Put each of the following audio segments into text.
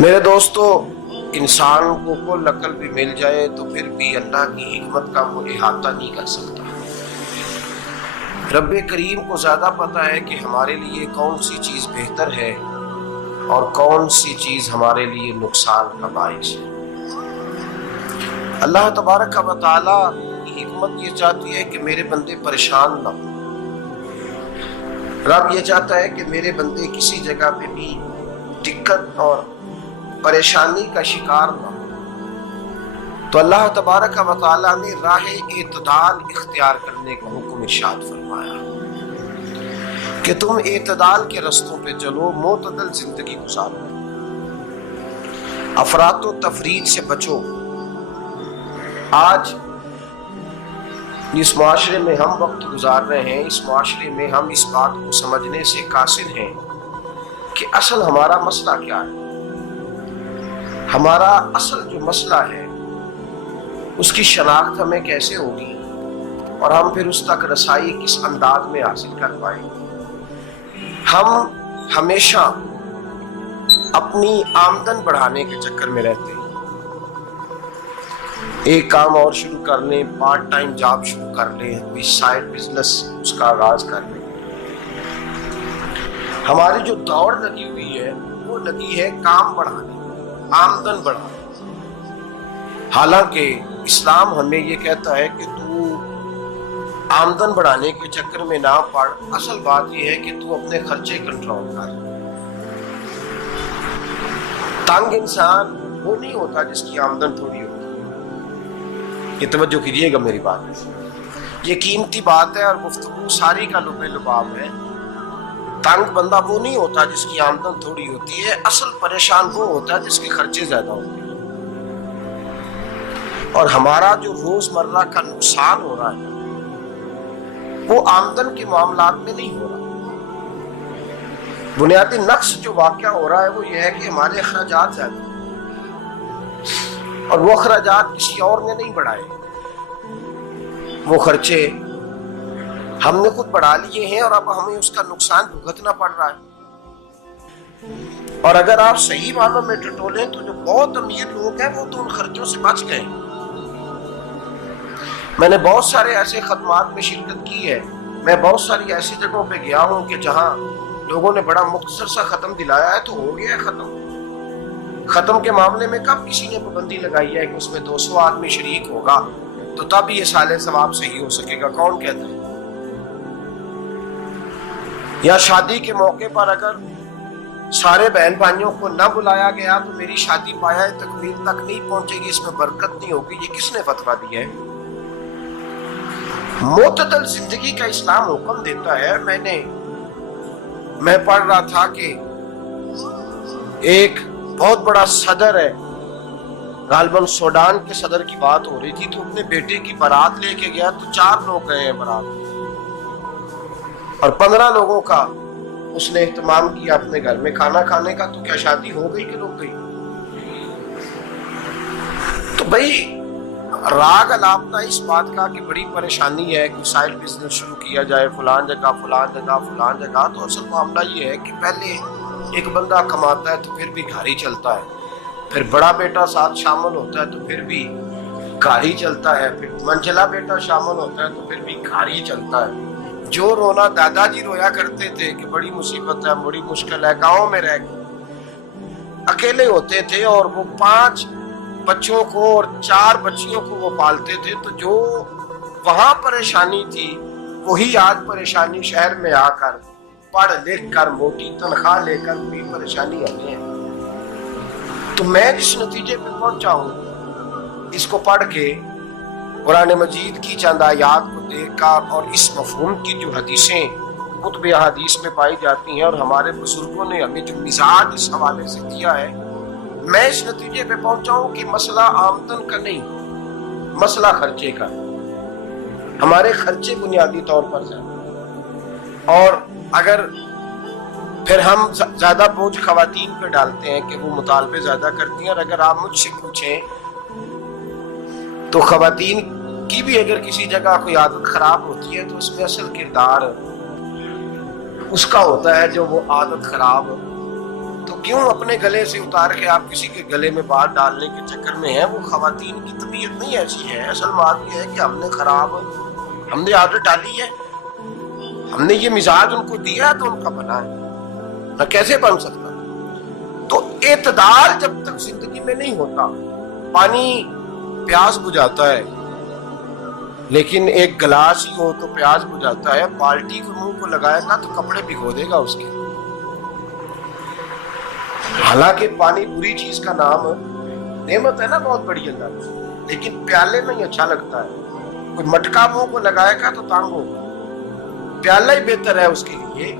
میرے دوستو، انسان کو کل عقل بھی مل جائے تو پھر بھی اللہ کی حکمت کا وہ احاطہ نہیں کر سکتا۔ رب کریم کو زیادہ پتہ ہے کہ ہمارے لیے کون سی چیز بہتر ہے اور کون سی چیز ہمارے لیے نقصان کا باعث ہے۔ اللہ تبارک و تعالیٰ کی حکمت یہ چاہتی ہے کہ میرے بندے پریشان نہ ہوں۔ رب یہ چاہتا ہے کہ میرے بندے کسی جگہ پہ بھی دقت اور پریشانی کا شکار نہ ہو، تو اللہ تبارک و تعالیٰ نے راہ اعتدال اختیار کرنے کا حکم ارشاد فرمایا کہ تم اعتدال کے رستوں پہ چلو، معتدل زندگی گزارو، افراط و تفریط سے بچو۔ آج جس معاشرے میں ہم وقت گزار رہے ہیں، اس معاشرے میں ہم اس بات کو سمجھنے سے قاصر ہیں کہ اصل ہمارا مسئلہ کیا ہے۔ ہمارا اصل جو مسئلہ ہے اس کی شناخت ہمیں کیسے ہوگی اور ہم پھر اس تک رسائی کس انداز میں حاصل کر پائیں گے۔ ہم ہمیشہ اپنی آمدن بڑھانے کے چکر میں رہتے ہیں، ایک کام اور شروع کر لیں، پارٹ ٹائم جاب شروع کر لیں، کوئی سائیڈ بزنس اس کا آغاز کر لیں۔ ہماری جو دوڑ لگی ہوئی ہے وہ لگی ہے کام بڑھانے، آمدن بڑھانے۔ حالانکہ اسلام ہمیں یہ کہتا ہے کہ تو آمدن بڑھانے کے چکر میں نہ پڑ، اصل بات یہ ہے کہ تو اپنے خرچے کنٹرول کر۔ تنگ انسان وہ نہیں ہوتا جس کی آمدن تھوڑی ہوتی۔ یہ توجہ کیجیے گا میری بات میں، یہ قیمتی بات ہے اور گفتگو ساری کا لب لباب ہے۔ تنگ بندہ وہ نہیں ہوتا جس کی آمدن تھوڑی ہوتی ہے، اصل پریشان وہ ہوتا ہے جس کے خرچے زیادہ ہوتے ہیں۔ اور ہمارا جو روزمرہ کا نقصان ہو رہا ہے وہ آمدن کے معاملات میں نہیں ہو رہا۔ بنیادی نقص جو واقعہ ہو رہا ہے وہ یہ ہے کہ ہمارے اخراجات زیادہ ہیں اور وہ اخراجات کسی اور نے نہیں بڑھائے، وہ خرچے ہم نے خود بڑھا لیے ہیں اور اب ہمیں اس کا نقصان بھگتنا پڑ رہا ہے۔ اور اگر آپ صحیح معنوں میں ٹٹولیں تو جو بہت امیر لوگ ہیں وہ تو ان خرچوں سے بچ گئے۔ میں نے بہت سارے ایسے خدمات میں شرکت کی ہے، میں بہت ساری ایسی جگہوں پہ گیا ہوں کہ جہاں لوگوں نے بڑا مختصر سا ختم دلایا ہے تو ہو گیا ہے ختم۔ ختم کے معاملے میں کب کسی نے پابندی لگائی ہے کہ اس میں 200 آدمی شریک ہوگا تو تب یہ سال ثواب صحیح ہو سکے گا؟ کون کہتا ہے؟ یا شادی کے موقع پر اگر سارے بہن بھائیوں کو نہ بلایا گیا تو میری شادی پایہ تکمیل تک نہیں پہنچے گی، اس میں برکت نہیں ہوگی، یہ کس نے فتویٰ دیا ہے؟ معتدل زندگی کا اسلام حکم دیتا ہے۔ میں پڑھ رہا تھا کہ ایک بہت بڑا صدر ہے، غالباً سوڈان کے صدر کی بات ہو رہی تھی، تو اپنے بیٹے کی بارات لے کے گیا تو 4 لوگ گئے ہیں بارات اور 15 لوگوں کا اس نے اہتمام کیا اپنے گھر میں کھانا کھانے کا۔ تو کیا شادی ہو گئی کہ رک گئی؟ تو بھائی راگ الاپتا اس بات کا کہ بڑی پریشانی ہے کہ سائیڈ بزنس شروع کیا جائے فلان جگہ فلان جگہ فلان جگہ، تو اصل معاملہ یہ ہے کہ پہلے ایک بندہ کماتا ہے تو پھر بھی گھر ہی چلتا ہے، پھر بڑا بیٹا ساتھ شامل ہوتا ہے تو پھر بھی گھر ہی چلتا ہے، پھر منجلا بیٹا شامل ہوتا ہے تو پھر بھی گھر ہی چلتا ہے۔ جو رونا دادا جی رویا کرتے تھے کہ بڑی مصیبت ہے، بڑی مشکل ہے، گاؤں میں رہ اکیلے ہوتے تھے اور وہ 5 بچوں کو اور 4 بچیوں کو وہ پالتے تھے، تو جو وہاں پریشانی تھی وہی آج پریشانی شہر میں آ کر پڑھ لکھ کر موٹی تنخواہ لے کر وہی پریشانی ہمیں ہے۔ تو میں جس نتیجے پہ پہنچا ہوں اس کو پڑھ کے، قرآن مجید کی چند آیات کو دیکھ کر اور اس مفہوم کی جو حدیثیں کتب احادیث میں پائی جاتی ہیں اور ہمارے بزرگوں نے ہمیں جو مزاج اس حوالے سے دیا ہے، میں اس نتیجے پہ پہنچا ہوں کہ مسئلہ آمدن کا نہیں، مسئلہ خرچے کا۔ ہمارے خرچے بنیادی طور پر زیادہ، اور اگر پھر ہم زیادہ بوجھ خواتین پہ ڈالتے ہیں کہ وہ مطالبے زیادہ کرتی ہیں، اور اگر آپ مجھ سے پوچھیں تو خواتین کی بھی اگر کسی جگہ کوئی عادت خراب ہوتی ہے تو اس میں اصل کردار اس کا ہوتا ہے جو وہ عادت خراب تو کیوں اپنے گلے سے اتار کے آپ کسی کے گلے میں بات ڈالنے کے چکر میں ہیں؟ وہ خواتین کی طبیعت نہیں ایسی ہے، اصل بات یہ ہے کہ ہم نے عادت ڈالی ہے، ہم نے یہ مزاج ان کو دیا تو ان کا بنا ہے، نہ کیسے بن سکتا؟ تو اعتدال جب تک زندگی میں نہیں ہوتا، پانی پیاس بجھاتا ہے لیکن ایک گلاس ہی ہو تو پیاس بجھاتا ہے، بالٹی کو منہ کو لگائے گا تو کپڑے بھگو دے گا اس کے۔ حالانکہ پانی بری چیز کا نام نعمت ہے نا، بہت بڑی اللہ کی، لیکن پیالے میں ہی اچھا لگتا ہے۔ کوئی مٹکا منہ کو لگائے گا تو تانگ ہوگا، پیالہ ہی بہتر ہے اس کے لیے۔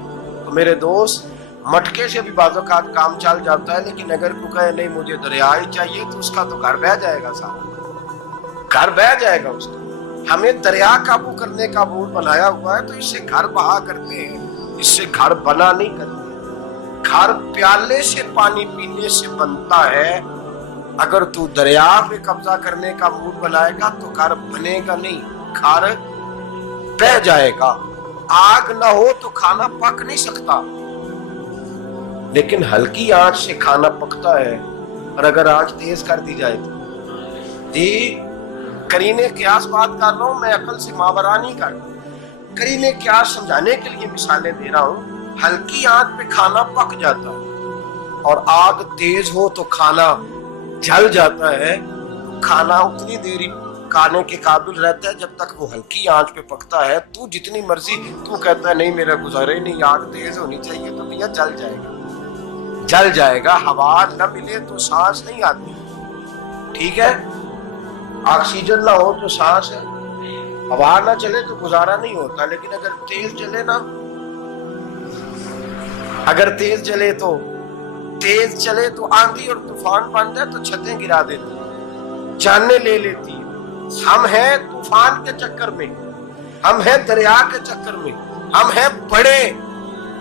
تو میرے دوست، مٹکے سے بھی بعض اوقات کام چل جاتا ہے، لیکن اگر کوئی کہے نہیں مجھے دریا ہی چاہیے تو اس کا تو گھر بہ جائے گا، صاحب گھر بہ جائے گا اس کا۔ ہمیں دریا قابو کرنے کا موڈ بنایا ہوا ہے تو اس سے گھر بہا کرتے ہیں، اس سے گھر بنا نہیں کرتے۔ گھر پیالے سے پانی پینے سے بنتا ہے، اگر تو دریا پہ قبضہ کرنے کا موڈ بنائے گا تو گھر بنے گا نہیں، گھر بہ جائے گا۔ آگ نہ ہو تو کھانا پک نہیں سکتا، لیکن ہلکی آنچ سے کھانا پکتا ہے، اور اگر آنچ تیز کر دی جائے تو جی قرینے قیاس بات کر رہا ہوں، میں عقل سے ماورا نہیں کر رہا، قرینے قیاس سمجھانے کے لیے مثالیں دے رہا ہوں۔ ہلکی آنچ پہ کھانا پک جاتا ہے، اور آگ تیز ہو تو کھانا جل جاتا ہے۔ کھانا اتنی دیر کھانے کے قابل رہتا ہے جب تک وہ ہلکی آنچ پہ پکتا ہے۔ تو جتنی مرضی تو کہتا ہے نہیں میرا گزارا ہی نہیں، آگ تیز ہونی چاہیے، تو بھیا جل جائے گا، جل جائے گا۔ ہوا نہ ملے تو سانس نہیں آتی، ٹھیک ہے؟ آکسیجن نہ ہو تو سانس ہے، ہوا نہ چلے تو گزارا نہیں ہوتا۔ لیکن اگر تیز چلے نا، اگر تیز چلے تو آندھی اور طوفان بن جائے تو چھتیں گرا دیتی ہے، جانیں لے لیتی ہے۔ ہم ہیں طوفان کے چکر میں، ہم ہیں دریا کے چکر میں، ہم ہیں بڑے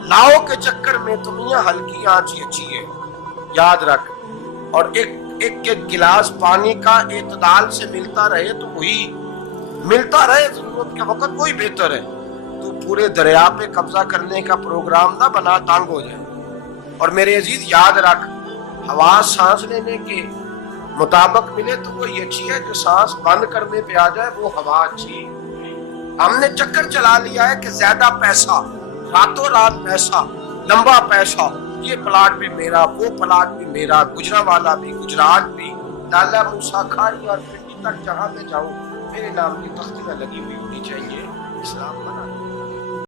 ناؤ کے چکر میں۔ تو میاں ہلکی آنچ ہی اچھی ہے، یاد رکھ۔ اور ایک گلاس پانی کا اعتدال سے ملتا رہے تو وہی ملتا رہے، ضرورت کے وقت وہی بہتر ہے۔ تو پورے دریا پہ قبضہ کرنے کا پروگرام نہ بنا، تانگ ہو جائے۔ اور میرے عزیز یاد رکھ، ہوا سانس لینے کے مطابق ملے تو وہی اچھی ہے، جو سانس بند کرنے پہ آ جائے وہ ہوا اچھی ہے۔ ہم نے چکر چلا لیا ہے کہ زیادہ پیسہ، راتوں رات پیسہ، لمبا پیسہ، یہ پلاٹ بھی میرا، وہ پلاٹ بھی میرا، گجرانوالا بھی، گجرات بھی، لالا موسیٰ کھاری اور پنڈی تک جہاں میں جاؤں میرے نام کی تختیاں لگی ہوئی ہونی چاہیے۔ اسلام منع